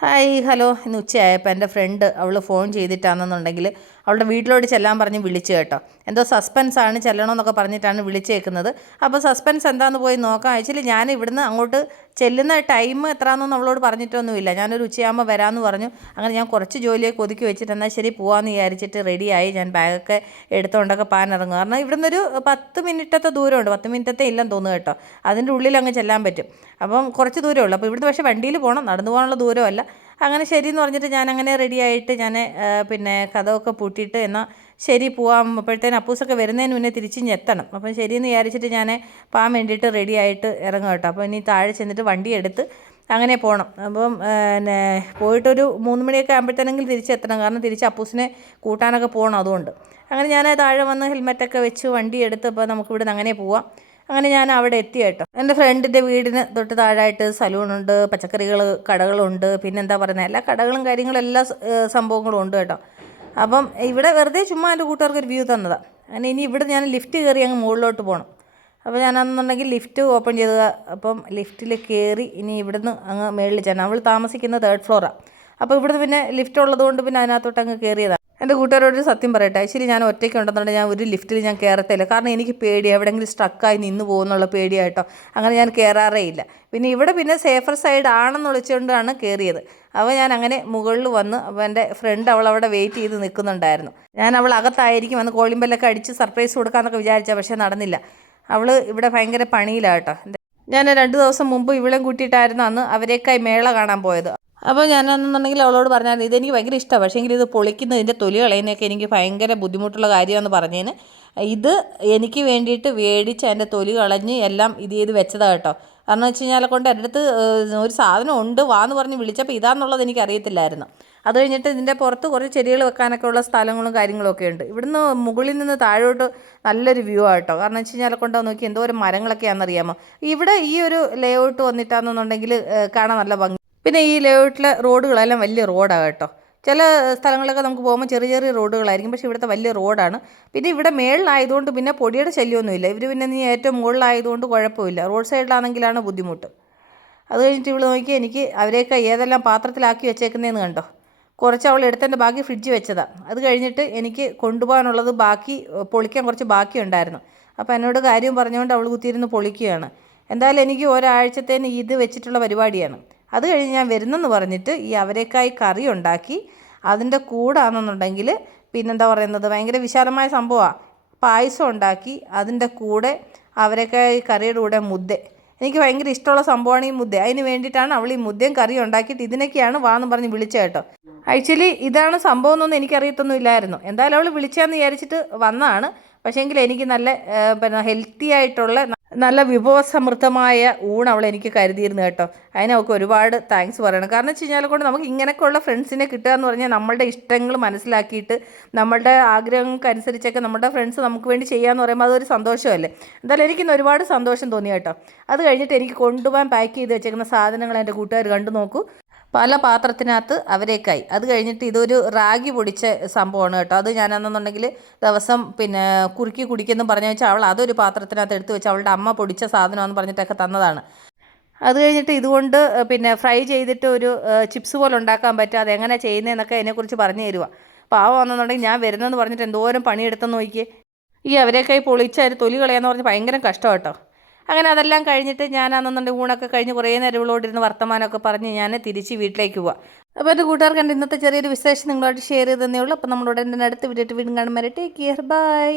Hi hello ഇന്ന് ഉച്ചയായപ്പോൾ എൻ്റെ front അവൾ ഫോൺ ചെയ്തിട്ടാണെന്നുണ്ടെങ്കിൽ അവളുടെ വീട്ടിലോട്ട് ചെല്ലാൻ പറഞ്ഞ് വിളിച്ചു കേട്ടോ. എന്തോ സസ്പെൻസാണ് ചെല്ലണമെന്നൊക്കെ പറഞ്ഞിട്ടാണ് വിളിച്ചേക്കുന്നത്. അപ്പോൾ സസ്പെൻസ് എന്താണെന്ന് പോയി നോക്കാം. ആക്ച്വലി ഞാൻ ഇവിടുന്ന് അങ്ങോട്ട് ചെല്ലുന്ന ടൈം എത്രയാണെന്നൊന്നും അവളോട് പറഞ്ഞിട്ടൊന്നുമില്ല. ഞാനൊരു ഉച്ചയാകുമ്പോൾ വരാമെന്ന് പറഞ്ഞു. അങ്ങനെ ഞാൻ കുറച്ച് ജോലിയൊക്കെ ഒതുക്കി വെച്ചിട്ട് എന്നാൽ ശരി പോകാമെന്ന് വിചാരിച്ചിട്ട് റെഡിയായി. ഞാൻ ബാഗൊക്കെ എടുത്തുകൊണ്ടൊക്കെ പാനിറങ്ങും. കാരണം ഇവിടുന്ന് ഒരു 10 മിനിറ്റത്തെ ദൂരമുണ്ട്. 10 മിനിറ്റത്തെ ഇല്ലെന്ന് തോന്നുന്നു കേട്ടോ. അതിൻ്റെ ഉള്ളിൽ അങ്ങ് ചെല്ലാൻ പറ്റും. അപ്പം കുറച്ച് ദൂരമേ ഉള്ളൂ. അപ്പോൾ ഇവിടുന്ന് പക്ഷേ വണ്ടിയിൽ പോകണം, നടന്നു പോകാനുള്ള ദൂരമല്ല. അങ്ങനെ ശരിയെന്ന് പറഞ്ഞിട്ട് ഞാനങ്ങനെ റെഡിയായിട്ട് പിന്നെ കഥമൊക്കെ പൂട്ടിയിട്ട് എന്നാൽ ശരി പോവാം. അപ്പോഴത്തേനും അപ്പൂസൊക്കെ വരുന്നതിന് മുന്നേ തിരിച്ചിങ്ങ് എത്തണം. അപ്പം ശരിയെന്ന് വിചാരിച്ചിട്ട് ഞാൻ പോകാൻ വേണ്ടിയിട്ട് റെഡിയായിട്ട് ഇറങ്ങും കേട്ടോ. അപ്പോൾ ഇനി താഴെ ചെന്നിട്ട് വണ്ടി എടുത്ത് അങ്ങനെ പോകണം. അപ്പം പിന്നെ പോയിട്ടൊരു 3 മണിയൊക്കെ ആകുമ്പോഴത്തേനെങ്കിലും തിരിച്ചെത്തണം. കാരണം തിരിച്ച് അപ്പൂസിനെ കൂട്ടാനൊക്കെ പോകണം. അതുകൊണ്ട് അങ്ങനെ ഞാൻ താഴെ വന്ന് ഹെൽമെറ്റൊക്കെ വെച്ച് വണ്ടി എടുത്ത് ഇപ്പോൾ നമുക്കിവിടുന്ന് അങ്ങനെ പോവാം. അങ്ങനെ ഞാൻ അവിടെ എത്തി കേട്ടോ. എൻ്റെ ഫ്രണ്ടിൻ്റെ വീടിന് തൊട്ട് താഴായിട്ട് സലൂണുണ്ട്, പച്ചക്കറികൾ കടകളുണ്ട്, പിന്നെന്താ പറയുന്നത് എല്ലാ കടകളും കാര്യങ്ങളും എല്ലാ സംഭവങ്ങളും ഉണ്ട് കേട്ടോ. അപ്പം ഇവിടെ വെറുതെ ചുമ്മാ എൻ്റെ കൂട്ടുകാർക്ക് ഒരു വ്യൂ തന്നതാണ്. അങ്ങനെ ഇനി ഇവിടെ ഞാൻ ലിഫ്റ്റ് കയറി അങ്ങ് മുകളിലോട്ട് പോകണം. അപ്പോൾ ഞാനെന്നുണ്ടെങ്കിൽ ലിഫ്റ്റ് ഓപ്പൺ ചെയ്തത്. അപ്പം ലിഫ്റ്റിൽ കയറി ഇനി ഇവിടുന്ന് അങ്ങ് മുകളിൽ ചെല്ലാം. അവൾ താമസിക്കുന്ന 3rd ഫ്ലോറാണ്. അപ്പോൾ ഇവിടുന്ന് പിന്നെ ലിഫ്റ്റ് ഉള്ളതുകൊണ്ട് പിന്നെ അതിനകത്തോട്ട് അങ്ങ് കയറിയതാണ്. എൻ്റെ കൂട്ടുകാരോട് സത്യം പറയട്ടെ, ശരി ഞാൻ ഒറ്റയ്ക്ക് ഉണ്ടെന്നുണ്ടെങ്കിൽ ഞാൻ ഒരു ലിഫ്റ്റിൽ ഞാൻ കയറത്തില്ല. കാരണം എനിക്ക് പേടി എവിടെയെങ്കിലും സ്ട്രക്കായി നിന്ന് പോകുന്നുള്ള പേടിയായിട്ടോ. അങ്ങനെ ഞാൻ കയറാറേ ഇല്ല. പിന്നെ ഇവിടെ പിന്നെ സേഫർ സൈഡ് ആണെന്ന് വിളിച്ചുകൊണ്ടാണ് കയറിയത്. അപ്പോൾ ഞാൻ അങ്ങനെ മുകളിൽ വന്ന് അപ്പോൾ എൻ്റെ ഫ്രണ്ട് അവളവിടെ വെയിറ്റ് ചെയ്ത് നിൽക്കുന്നുണ്ടായിരുന്നു. ഞാൻ അവൾ അകത്തായിരിക്കും വന്ന് കോളിംഗ് ബെല്ലൊക്കെ അടിച്ച് സർപ്രൈസ് കൊടുക്കാമെന്നൊക്കെ വിചാരിച്ചാൽ പക്ഷേ നടന്നില്ല. അവൾ ഇവിടെ ഭയങ്കര പണിയിലാട്ടോ. ഞാൻ 2 ദിവസം മുമ്പ് ഇവളെയും കൂട്ടിയിട്ടായിരുന്നു അന്ന് അവരേക്കായി മേള കാണാൻ പോയത്. അപ്പോൾ ഞാനെന്നുണ്ടെങ്കിൽ അവളോട് പറഞ്ഞാൽ ഇതെനിക്ക് ഭയങ്കര ഇഷ്ടമാണ്, പക്ഷേ എങ്കിൽ ഇത് പൊളിക്കുന്നതിൻ്റെ തൊലി കളയുന്നതൊക്കെ എനിക്ക് ഭയങ്കര ബുദ്ധിമുട്ടുള്ള കാര്യമാണെന്ന് പറഞ്ഞതിന് ഇത് എനിക്ക് വേണ്ടിയിട്ട് മേടിച്ച് അതിൻ്റെ തൊലി കളഞ്ഞ് എല്ലാം ഇത് ചെയ്ത് വെച്ചതാണ് കേട്ടോ. കാരണം വെച്ച് കഴിഞ്ഞാൽ കൊണ്ട് എൻ്റെ അടുത്ത് ഒരു സാധനം ഉണ്ട് വാന്ന് പറഞ്ഞ് വിളിച്ചപ്പോൾ ഇതാണെന്നുള്ളത് എനിക്ക് അറിയത്തില്ലായിരുന്നു. അത് കഴിഞ്ഞിട്ട് ഇതിൻ്റെ പുറത്ത് കുറച്ച് ചെടികൾ വെക്കാനൊക്കെ ഉള്ള സ്ഥലങ്ങളും കാര്യങ്ങളൊക്കെ ഉണ്ട്. ഇവിടുന്ന് മുകളിൽ നിന്ന് താഴോട്ട് നല്ലൊരു വ്യൂ ആട്ടോ. കാരണം വെച്ച് കഴിഞ്ഞാൽ കൊണ്ട് നോക്കി എന്തോരം മരങ്ങളൊക്കെയാണെന്നറിയാമോ. ഇവിടെ ഈ ഒരു ലേ ഔട്ട് വന്നിട്ടാണെന്നുണ്ടെങ്കിൽ കാണാൻ നല്ല ഭംഗി. പിന്നെ ഈ ലേഔട്ടിലെ റോഡുകളെല്ലാം വലിയ റോഡാണ് കേട്ടോ. ചില സ്ഥലങ്ങളിലൊക്കെ നമുക്ക് പോകുമ്പോൾ ചെറിയ ചെറിയ റോഡുകളായിരിക്കും, പക്ഷേ ഇവിടുത്തെ വലിയ റോഡാണ്. പിന്നെ ഇവിടെ മേളിലായതുകൊണ്ട് പിന്നെ പൊടിയുടെ ശല്യമൊന്നുമില്ല. ഇവർ പിന്നെ നീ ഏറ്റവും മുകളിലായതുകൊണ്ട് കുഴപ്പമില്ല. റോഡ് സൈഡിലാണെങ്കിലാണ് ബുദ്ധിമുട്ട്. അത് കഴിഞ്ഞിട്ട് ഇവിടെ നോക്കി എനിക്ക് അവരെയൊക്കെ ഏതെല്ലാം പാത്രത്തിലാക്കി വെച്ചേക്കുന്നതെന്ന് കണ്ടോ. കുറച്ച് അവൾ എടുത്തതിൻ്റെ ബാക്കി ഫ്രിഡ്ജ് വെച്ചതാണ്. അത് കഴിഞ്ഞിട്ട് എനിക്ക് കൊണ്ടുപോകാനുള്ളത് ബാക്കി പൊളിക്കാൻ കുറച്ച് ബാക്കിയുണ്ടായിരുന്നു. അപ്പോൾ എന്നോട് കാര്യം പറഞ്ഞുകൊണ്ട് അവൾ കുത്തിയിരുന്ന് പൊളിക്കുകയാണ്. എന്തായാലും എനിക്ക് ഒരാഴ്ചത്തേന് ഇത് വെച്ചിട്ടുള്ള പരിപാടിയാണ്. അത് കഴിഞ്ഞ് ഞാൻ വരുന്നെന്ന് പറഞ്ഞിട്ട് ഈ അവരേക്കായി കറി ഉണ്ടാക്കി. അതിൻ്റെ കൂടാണെന്നുണ്ടെങ്കിൽ പിന്നെന്താ പറയുന്നത് ഭയങ്കര വിശാലമായ സംഭവമാണ്. പായസം ഉണ്ടാക്കി. അതിൻ്റെ കൂടെ അവരേക്കായി കറിയുടെ കൂടെ മുദ്ദ. എനിക്ക് ഭയങ്കര ഇഷ്ടമുള്ള സംഭവമാണ് ഈ മുദ്ദ. അതിന് വേണ്ടിയിട്ടാണ് അവൾ ഈ മുദ്ദയും കറിയും ഉണ്ടാക്കിയിട്ട് ഇതിനൊക്കെയാണ് വാന്ന് പറഞ്ഞ് വിളിച്ചത് കേട്ടോ. ആക്ച്വലി ഇതാണ് സംഭവം എന്നൊന്നും എനിക്കറിയത്തൊന്നും ഇല്ലായിരുന്നു. എന്തായാലും അവൾ വിളിച്ചാന്ന് വിചാരിച്ചിട്ട് വന്നതാണ്. പക്ഷേങ്കിൽ എനിക്ക് നല്ല പിന്നെ ഹെൽത്തി ആയിട്ടുള്ള നല്ല വിഭവസമൃദ്ധമായ ഊണ് അവൾ എനിക്ക് കരുതിയിരുന്നു കേട്ടോ. അതിനവൾക്ക് ഒരുപാട് താങ്ക്സ് പറയണം. കാരണം വെച്ച് കഴിഞ്ഞാൽ കൊണ്ട് നമുക്ക് ഇങ്ങനെയൊക്കെയുള്ള ഫ്രണ്ട്സിനെ കിട്ടുക എന്ന് പറഞ്ഞാൽ നമ്മളുടെ ഇഷ്ടങ്ങൾ മനസ്സിലാക്കിയിട്ട് നമ്മളുടെ ആഗ്രഹങ്ങൾക്കനുസരിച്ചൊക്കെ നമ്മുടെ ഫ്രണ്ട്സ് നമുക്ക് വേണ്ടി ചെയ്യാമെന്ന് പറയുമ്പോൾ അതൊരു സന്തോഷമല്ലേ. എന്തായാലും എനിക്കിന്ന് ഒരുപാട് സന്തോഷം തോന്നി കേട്ടോ. അത് കഴിഞ്ഞിട്ട് എനിക്ക് കൊണ്ടുപോകാൻ പാക്ക് ചെയ്ത് വെച്ചേക്കുന്ന സാധനങ്ങൾ എൻ്റെ കൂട്ടുകാർ കണ്ടു നോക്കൂ. പല പാത്രത്തിനകത്ത് അവരേക്കായി. അത് കഴിഞ്ഞിട്ട് ഇതൊരു റാഗി പൊടിച്ച സംഭവമാണ് കേട്ടോ. അത് ഞാനെന്നുണ്ടെങ്കിൽ ദിവസം പിന്നെ കുറുക്കി കുടിക്കുമെന്ന് പറഞ്ഞു വെച്ചാൽ അവൾ അതൊരു പാത്രത്തിനകത്ത് എടുത്ത് വെച്ച് അവളുടെ അമ്മ പൊടിച്ച സാധനമാണെന്ന് പറഞ്ഞിട്ടൊക്കെ തന്നതാണ്. അത് കഴിഞ്ഞിട്ട് ഇതുകൊണ്ട് പിന്നെ ഫ്രൈ ചെയ്തിട്ട് ഒരു ചിപ്സ് പോലെ ഉണ്ടാക്കാൻ പറ്റും. അതെങ്ങനെ ചെയ്യുന്നതെന്നൊക്കെ അതിനെക്കുറിച്ച് പറഞ്ഞു തരുക. പാവമാണെന്നുണ്ടെങ്കിൽ ഞാൻ വരുന്നതെന്ന് പറഞ്ഞിട്ട് എന്തോരം പണിയെടുത്തെന്ന് നോക്കിയേ. ഈ അവരേക്കായി പൊളിച്ച തൊലി കളയാന്ന് പറഞ്ഞ് ഭയങ്കര കഷ്ടം കേട്ടോ. അങ്ങനെ അതെല്ലാം കഴിഞ്ഞിട്ട് ഞാനാണെന്നുണ്ടെങ്കിൽ ഊണൊക്കെ കഴിഞ്ഞ് കുറേ നേരം ഇവളോടിരുന്ന് വർത്തമാനമൊക്കെ പറഞ്ഞ് ഞാൻ തിരിച്ച് വീട്ടിലേക്ക് പോവാം. അപ്പോൾ എൻ്റെ കൂട്ടുകാർക്ക് എൻ്റെ ഇന്നത്തെ ചെറിയൊരു വിശേഷം നിങ്ങളോട് ഷെയർ ചെയ്തതന്നേ ഉള്ളൂ. അപ്പോൾ നമ്മളോട് എൻ്റെ അടുത്ത് വീഡിയോ വീണ്ടും കാണുമ്പോൾ ടേക്ക് കെയർ, ബൈ.